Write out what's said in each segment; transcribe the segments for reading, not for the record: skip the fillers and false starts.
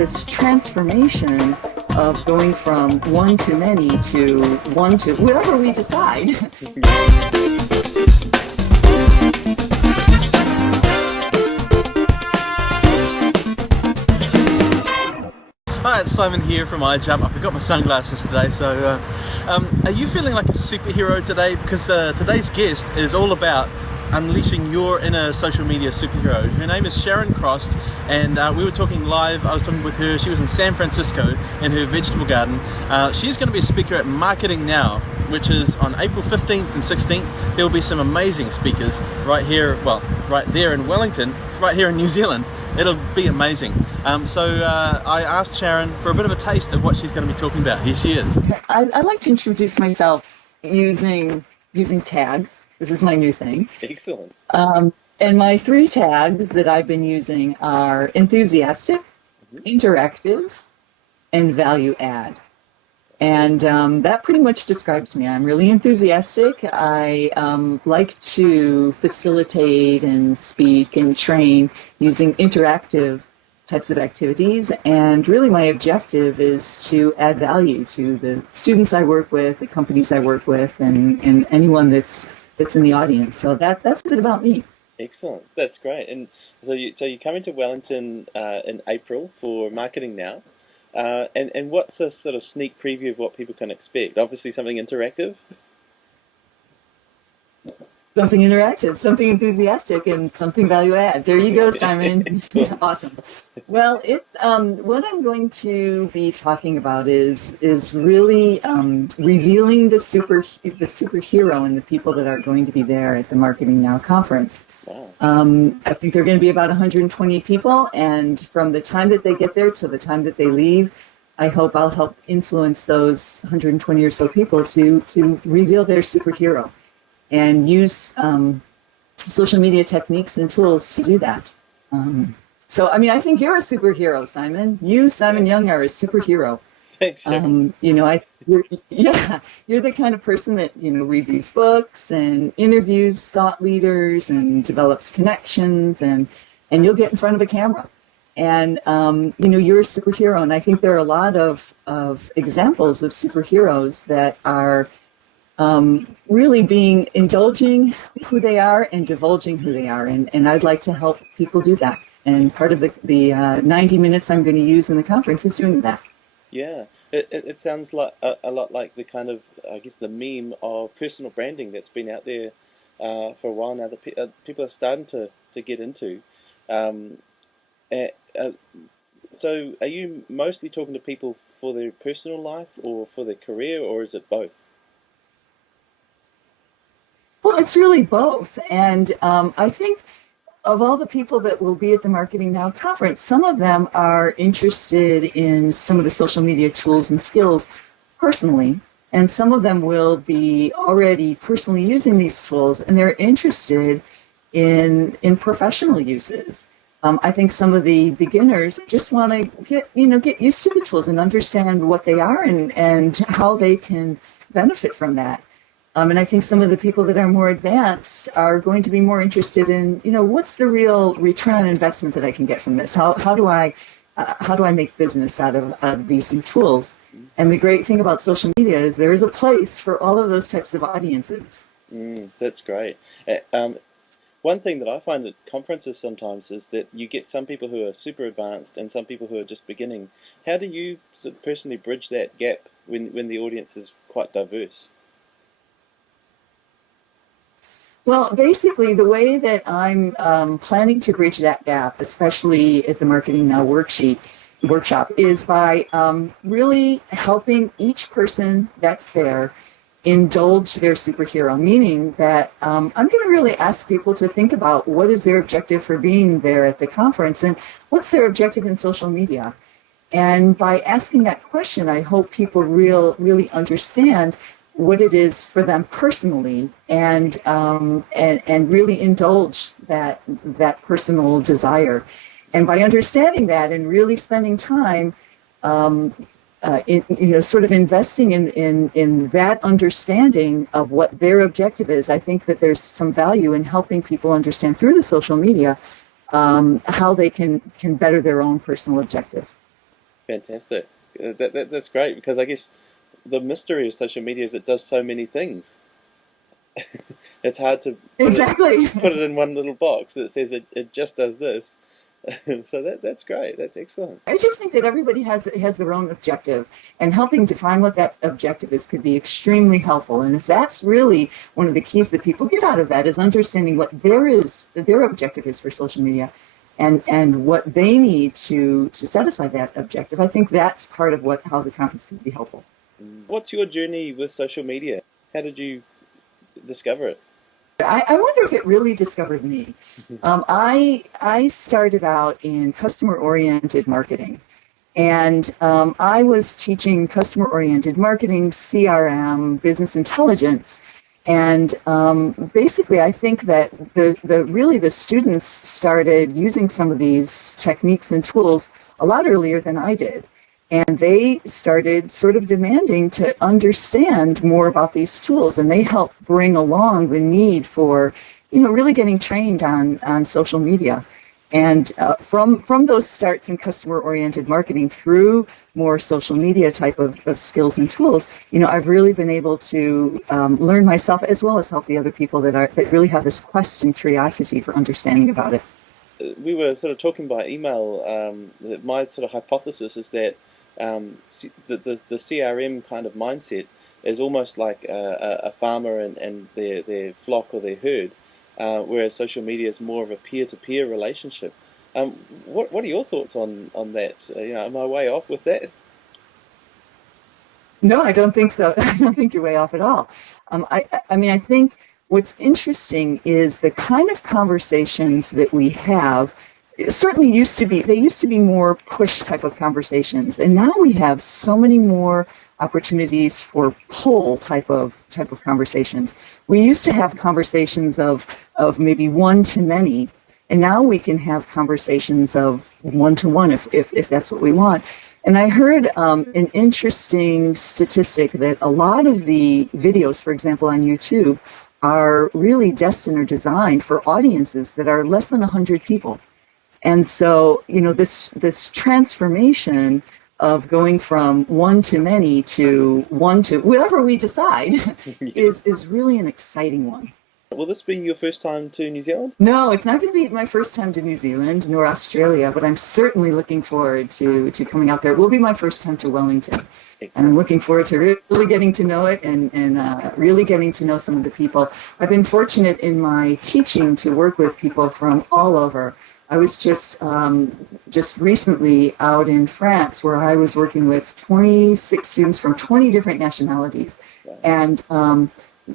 this transformation of going from one to many to one to whatever we decide. Hi, it's Simon here from iJump. I forgot my sunglasses today, so are you feeling like a superhero today? Because today's guest is all about unleashing your inner social media superhero. Her name is Sharon Crost, and we were talking live. I was talking with her. She was in San Francisco in her vegetable garden. She's going to be a speaker at Marketing Now, which is on April 15th and 16th. There will be some amazing speakers right here, well, right there in Wellington, right here in New Zealand. It'll be amazing. So I asked Sharon for a bit of a taste of what she's going to be talking about. Here she is. I'd like to introduce myself using tags. This is my new thing. Excellent. And my 3 tags that I've been using are enthusiastic, interactive, and value add. And that pretty much describes me. I'm really enthusiastic. I like to facilitate and speak and train using interactive types of activities. And really my objective is to add value to the students I work with, the companies I work with, and anyone that's in the audience. So that's a bit about me. Excellent. That's great. And so you're coming to Wellington in April for Marketing Now. And what's a sort of sneak preview of what people can expect? Obviously something interactive. Something interactive, something enthusiastic, and something value add. There you go, Simon. Awesome. Well, it's what I'm going to be talking about is really revealing the superhero and the people that are going to be there at the Marketing Now conference. Wow. I think there are going to be about 120 people, and from the time that they get there to the time that they leave, I hope I'll help influence those 120 or so people to reveal their superhero and use social media techniques and tools to do that. So, I mean, I think you're a superhero, Simon. You, Simon Young, are a superhero. Thanks, Sharon. You're the kind of person that, reviews books and interviews thought leaders and develops connections, and you'll get in front of a camera. And, you're a superhero. And I think there are a lot of examples of superheroes that are really indulging who they are and divulging who they are. And I'd like to help people do that. And part of the 90 minutes I'm going to use in the conference is doing that. Yeah, it sounds like a lot like the kind of, I guess, the meme of personal branding that's been out there for a while now that people are starting to get into. So are you mostly talking to people for their personal life or for their career, or is it both? Well, it's really both. And I think of all the people that will be at the Marketing Now conference, some of them are interested in some of the social media tools and skills personally, and some of them will be already personally using these tools, and they're interested in professional uses. I think some of the beginners just want to get used to the tools and understand what they are and how they can benefit from that. And I think some of the people that are more advanced are going to be more interested in, what's the real return on investment that I can get from this? How do I make business out of these new tools? And the great thing about social media is there is a place for all of those types of audiences. That's great. One thing that I find at conferences sometimes is that you get some people who are super advanced and some people who are just beginning. How do you personally bridge that gap when the audience is quite diverse? Well, basically, the way that I'm planning to bridge that gap, especially at the Marketing Now workshop, is by really helping each person that's there indulge their superhero, meaning that I'm going to really ask people to think about what is their objective for being there at the conference and what's their objective in social media. And by asking that question, I hope people really understand what it is for them personally, and really indulge that personal desire. And by understanding that and really spending time, sort of investing in that understanding of what their objective is, I think that there's some value in helping people understand through the social media how they can better their own personal objective. Fantastic. That's great, because I guess the mystery of social media is it does so many things. It's hard to Exactly. put it in one little box that says it just does this. So that's great. That's excellent. I just think that everybody has their own objective, and helping define what that objective is could be extremely helpful. And if that's really one of the keys that people get out of that, is understanding what their objective is for social media, and what they need to satisfy that objective. I think that's part of how the conference can be helpful. What's your journey with social media? How did you discover it? I wonder if it really discovered me. I started out in customer-oriented marketing, and I was teaching customer-oriented marketing, CRM, business intelligence, and basically I think that the students started using some of these techniques and tools a lot earlier than I did. And they started sort of demanding to understand more about these tools, and they helped bring along the need for, really getting trained on social media. And from those starts in customer-oriented marketing through more social media type of skills and tools, I've really been able to learn myself, as well as help the other people that really have this quest and curiosity for understanding about it. We were sort of talking by email. My sort of hypothesis is that the CRM kind of mindset is almost like a farmer and their flock or their herd, whereas social media is more of a peer-to-peer relationship. What are your thoughts on that? Am I way off with that? No, I don't think so. I don't think you're way off at all. I think what's interesting is the kind of conversations that we have. Certainly they used to be more push type of conversations, and now we have so many more opportunities for pull type of conversations. We used to have conversations of maybe one to many, and now we can have conversations of one to one if that's what we want. And I heard an interesting statistic that a lot of the videos, for example, on YouTube, are really destined or designed for audiences that are less than 100 people. And so, this transformation of going from one to many to one to whatever we decide is really an exciting one. Will this be your first time to New Zealand? No, it's not going to be my first time to New Zealand nor Australia, but I'm certainly looking forward to coming out there. It will be my first time to Wellington. Excellent. And I'm looking forward to really getting to know it and really getting to know some of the people. I've been fortunate in my teaching to work with people from all over. I was just recently out in France, where I was working with 26 students from 20 different nationalities. And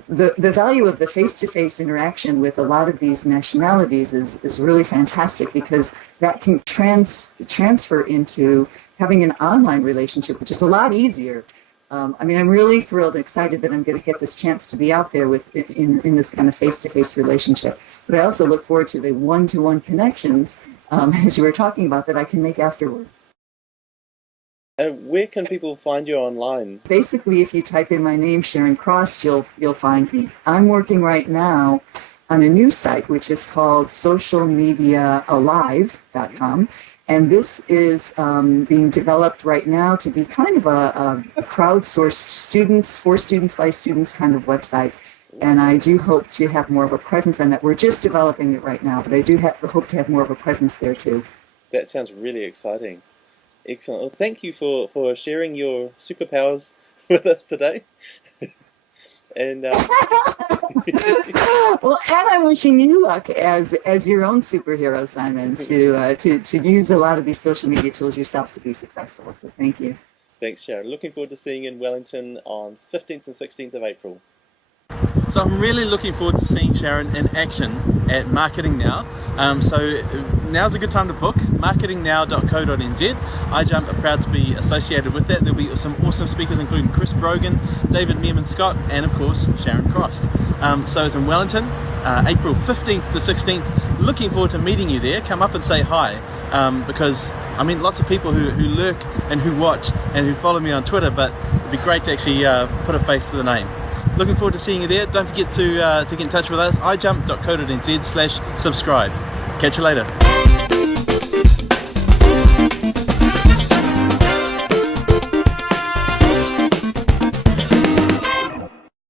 the value of the face-to-face interaction with a lot of these nationalities is really fantastic, because that can transfer into having an online relationship, which is a lot easier. I'm really thrilled and excited that I'm going to get this chance to be out there in this kind of face-to-face relationship. But I also look forward to the one-to-one connections, as you were talking about, that I can make afterwards. Where can people find you online? Basically, if you type in my name, Sharon Crost, you'll find me. I'm working right now on a new site, which is called socialmediaalive.com. And this is being developed right now to be kind of a crowdsourced for students by students kind of website. And I do hope to have more of a presence on that. We're just developing it right now, but I do hope to have more of a presence there too. That sounds really exciting. Excellent. Well, thank you for sharing your superpowers with us today. And well, and I'm wishing you luck as your own superhero, Simon, to use a lot of these social media tools yourself to be successful. So thank you. Thanks, Sharon. Looking forward to seeing you in Wellington on 15th and 16th of April. So I'm really looking forward to seeing Sharon in action at Marketing Now. So now's a good time to book, marketingnow.co.nz. iJump are proud to be associated with that. There'll be some awesome speakers, including Chris Brogan, David Meerman Scott, and of course Sharon Crost. So it's in Wellington, April 15th to 16th. Looking forward to meeting you there. Come up and say hi, because lots of people who lurk and who watch and who follow me on Twitter, but it'd be great to actually put a face to the name. Looking forward to seeing you there. Don't forget to get in touch with us, iJump.co.nz/subscribe. Catch you later.